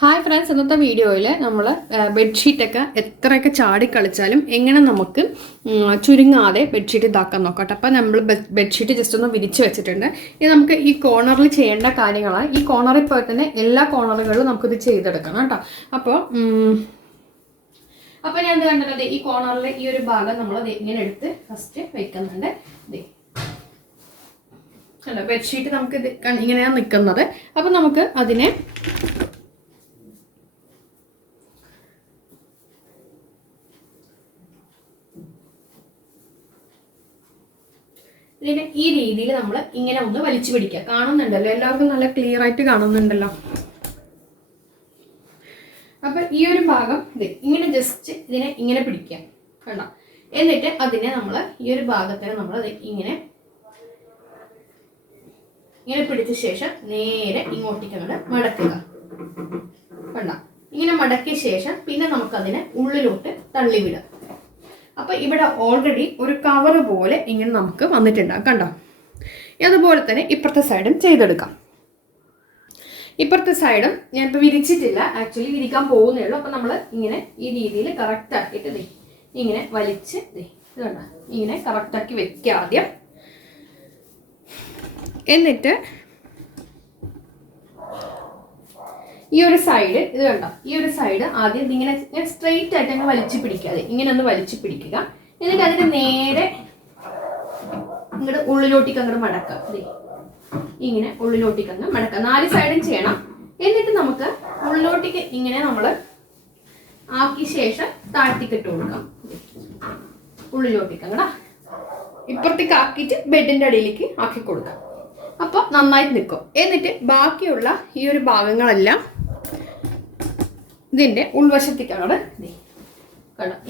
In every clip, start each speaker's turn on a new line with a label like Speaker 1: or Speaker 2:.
Speaker 1: Hi friends ഇന്നത്തെ വീഡിയോയിൽ നമ്മൾ ബെഡ്ഷീറ്റൊക്കെ എത്രയൊക്കെ ചാടി കളിച്ചാലും എങ്ങനെ നമുക്ക് ചുരുങ്ങാതെ ബെഡ്ഷീറ്റ് ഇതാക്കാൻ നോക്കട്ടെ. അപ്പോൾ നമ്മൾ ബെഡ്ഷീറ്റ് ജസ്റ്റ് ഒന്ന് വിരിച്ചു വെച്ചിട്ടുണ്ട്. ഇനി നമുക്ക് ഈ കോർണറിൽ ചെയ്യേണ്ട കാര്യങ്ങളാണ്. ഈ കോർണറിൽ പോയി തന്നെ എല്ലാ കോർണറുകളിലും നമുക്കിത് ചെയ്തെടുക്കണം കേട്ടോ. അപ്പോൾ അപ്പോൾ ഞാൻ കണ്ടത് ഈ കോർണറിലെ ഈ ഒരു ഭാഗം നമ്മൾ ഇങ്ങനെ എടുത്ത് ഫസ്റ്റ് വെക്കുന്നുണ്ട്. ദേ. അല്ല ബെഡ്ഷീറ്റ് നമുക്ക് ഇത് ഇങ്ങനെയാണ് നിൽക്കുന്നത് അപ്പം നമുക്ക് അതിനെ ഇതിനെ ഈ രീതിയിൽ നമ്മൾ ഇങ്ങനെ ഒന്ന് വലിച്ചു പിടിക്കുക. കാണുന്നുണ്ടല്ലോ? എല്ലാവർക്കും നല്ല ക്ലിയർ ആയിട്ട് കാണുന്നുണ്ടല്ലോ? അപ്പൊ ഈ ഒരു ഭാഗം ഇത് ഇങ്ങനെ ജസ്റ്റ് ഇതിനെ ഇങ്ങനെ പിടിക്കുക. കണ്ടോ? എന്നിട്ട് അതിനെ നമ്മൾ ഈ ഒരു ഭാഗത്തിന് നമ്മൾ ഇങ്ങനെ ഇങ്ങനെ പിടിച്ച ശേഷം നേരെ ഇങ്ങോട്ടേക്ക് നമ്മൾ മടക്കുക. കണ്ടോ? ഇങ്ങനെ മടക്കിയ ശേഷം പിന്നെ നമുക്കതിനെ ഉള്ളിലോട്ട് തള്ളിവിടാം അപ്പൊ ഇവിടെ ഓൾറെഡി ഒരു കവർ പോലെ ഇങ്ങനെ നമുക്ക് വന്നിട്ടുണ്ടാകും കണ്ടോ? അതുപോലെ തന്നെ ഇപ്പുറത്തെ സൈഡും ചെയ്തെടുക്കാം. ഇപ്പുറത്തെ സൈഡും ഞാൻ ഞാനിപ്പോൾ വിരിച്ചിട്ടില്ല ആക്ച്വലി വിരിക്കാൻ പോകുന്നേ ഉള്ളൂ. അപ്പം നമ്മൾ ഇങ്ങനെ ഈ രീതിയിൽ കറക്റ്റ് ആക്കിയിട്ട് ദേ ഇങ്ങനെ വലിച്ച് ദേ ഇത് കണ്ടോ? ഇങ്ങനെ കറക്റ്റ് ആക്കി വെക്കുക ആദ്യം. എന്നിട്ട് ഈ ഒരു സൈഡ് ഇത് കണ്ടോ? ഈ ഒരു സൈഡ് ആദ്യം ഇങ്ങനെ സ്ട്രെയിറ്റ് ആയിട്ട് അങ്ങ് വലിച്ചു പിടിക്കാതെ ഇങ്ങനെ ഒന്ന് വലിച്ചു പിടിക്കുക. എന്നിട്ട് അതിന് നേരെ ഇങ്ങോട്ട് ഉള്ളിലോട്ടേക്ക് അങ്ങോട്ട് മടക്കാം. ഇങ്ങനെ ഉള്ളിലോട്ടേക്ക് അങ്ങ് മടക്കാം നാല് സൈഡും ചെയ്യണം. എന്നിട്ട് നമുക്ക് ഉള്ളിലോട്ടേക്ക് ഇങ്ങനെ നമ്മൾ ആക്കിയ ശേഷം താഴ്ത്തിക്കിട്ട് കൊടുക്കാം. ഉള്ളിലോട്ടിക്ക് ഉള്ളിലോട്ടേക്ക് അങ്ങടാ ഇപ്പുറത്തേക്ക് ആക്കിയിട്ട് ബെഡിന്റെ അടിയിലേക്ക് ആക്കി കൊടുക്കാം. അപ്പോൾ നന്നായിട്ട് നിൽക്കും എന്നിട്ട് ബാക്കിയുള്ള ഈ ഒരു ഭാഗങ്ങളെല്ലാം ഇതിന്റെ ഉൾവശത്തേക്ക് അങ്ങോട്ട്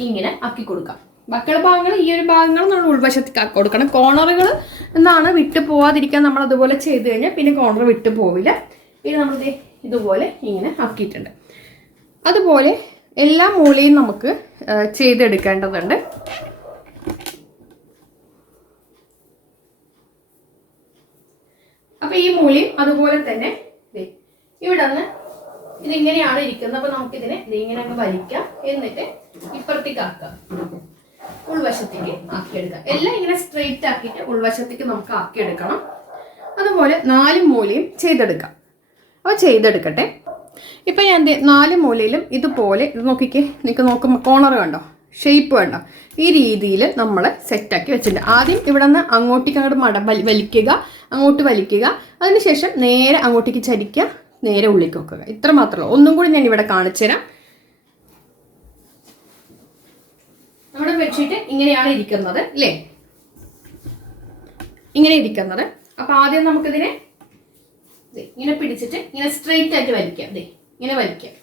Speaker 1: ഇങ്ങനെ ആക്കി കൊടുക്കാം. ബാക്കിയുള്ള ഭാഗങ്ങൾ ഈ ഒരു ഭാഗങ്ങൾ നമ്മൾ ഉൾവശത്തേക്ക് ആക്കി കൊടുക്കണം. കോർണറുകൾ എന്നാണ് വിട്ടു പോവാതിരിക്കാൻ നമ്മൾ അതുപോലെ ചെയ്ത് കഴിഞ്ഞാൽ പിന്നെ കോർണർ വിട്ടു പോവില്ല. പിന്നെ നമ്മൾ ഇതുപോലെ ഇങ്ങനെ ആക്കിയിട്ടുണ്ട്. അതുപോലെ എല്ലാ മൂലയും നമുക്ക് ചെയ്തെടുക്കേണ്ടതുണ്ട്. അപ്പൊ ഈ മൂലയും അതുപോലെ തന്നെ ഇവിടെ നിന്ന് ഇതിങ്ങനെയാണ് ഇരിക്കുന്നത്. അപ്പൊ നമുക്കിതിനെ ഇതിനെ ഇങ്ങനെ അങ്ങ് വലിക്കാം. എന്നിട്ട് ഇപ്പുറത്തേക്ക് ആക്കാം ഉൾവശത്തേക്ക് ആക്കിയെടുക്കാം. എല്ലാം ഇങ്ങനെ സ്ട്രെയിറ്റ് ആക്കിയിട്ട് ഉൾവശത്തേക്ക് നമുക്ക് ആക്കിയെടുക്കണം. അതുപോലെ നാല് മൂലയും ചെയ്തെടുക്കാം. അപ്പോൾ ചെയ്തെടുക്കട്ടെ. ഇപ്പം ഞാൻ നാല് മൂലയിലും ഇതുപോലെ ഇത് നോക്കിക്കേ. നിങ്ങൾക്ക് നോക്കുമ്പോൾ കോണർ കണ്ടോ? ഷേപ്പ് വേണ്ട ഈ രീതിയിൽ നമ്മൾ സെറ്റാക്കി വെച്ചിട്ടുണ്ട്. ആദ്യം ഇവിടെ നിന്ന് അങ്ങോട്ടേക്ക് അങ്ങോട്ട് മട വലി വലിക്കുക. അങ്ങോട്ട് വലിക്കുക. അതിനുശേഷം നേരെ അങ്ങോട്ടേക്ക് ചരിക്കുക. നേരെ ഉള്ളിലേക്ക് വെക്കുക ഇത്ര മാത്രമേ ഒന്നും കൂടി ഞാൻ ഇവിടെ കാണിച്ചു തരാം. നമ്മുടെ ബെഡ്ഷീറ്റ് ഇങ്ങനെയാണ് ഇരിക്കുന്നത് അല്ലേ ഇങ്ങനെ ഇരിക്കുന്നത്. അപ്പൊ ആദ്യം നമുക്കിതിനെ ഇങ്ങനെ പിടിച്ചിട്ട് ഇങ്ങനെ സ്ട്രെയിറ്റ് ആയിട്ട് വലിക്കാം. അതെ ഇങ്ങനെ വലിക്കാം.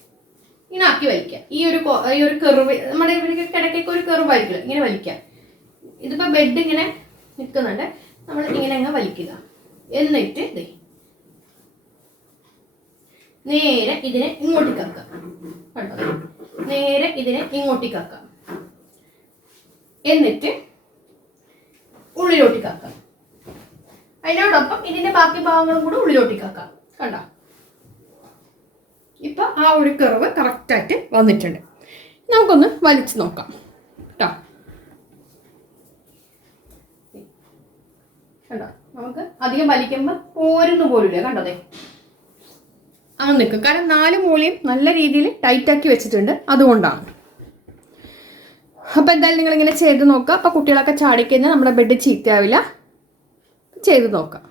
Speaker 1: ഇങ്ങനെ ആക്കി വലിക്കാം. ഈ ഒരു ഈ ഒരു കെറിവ് നമ്മുടെ കിടക്കൊക്കെ ഒരു കെറിവ് ആയിരിക്കില്ല ഇങ്ങനെ വലിക്കാം. ഇതിപ്പോ ബെഡ് ഇങ്ങനെ നിൽക്കുന്നുണ്ട് നമ്മൾ ഇങ്ങനെ അങ്ങ് വലിക്കുക. എന്നിട്ട് ദേ നേരെ ഇതിനെ ഇങ്ങോട്ടേക്ക് ആക്കാം കണ്ടോ? നേരെ ഇതിനെ ഇങ്ങോട്ടേക്ക് ആക്കാം എന്നിട്ട് ഉള്ളിലോട്ടേക്ക് ആക്കാം അതിനോടൊപ്പം ഇതിന്റെ ബാക്കി ഭാഗങ്ങളും കൂടെ ഉള്ളിലോട്ടേക്ക് ആക്കാം കണ്ടോ? ഇപ്പൊ ആ ഒരു കർവ് കറക്റ്റായിട്ട് വന്നിട്ടുണ്ട്. നമുക്കൊന്ന് വലിച്ചു നോക്കാം. കേട്ടോ കണ്ടോ? നമുക്ക് അധികം വലിക്കുമ്പോൾ പോരുന്നു പോലില്ല കണ്ടതേ അങ്ങനെ നിൽക്കും. കാരണം നാല് മൂലയും നല്ല രീതിയിൽ ടൈറ്റാക്കി വെച്ചിട്ടുണ്ട്. അതുകൊണ്ടാണ്. അപ്പോൾ എന്തായാലും നിങ്ങൾ ഇങ്ങനെ ചെയ്ത് നോക്കുക. അപ്പോൾ കുട്ടികളൊക്കെ ചാടിക്കഴിഞ്ഞാൽ നമ്മുടെ ബെഡ് ചീത്തയാവില്ല. ചെയ്ത് നോക്കാം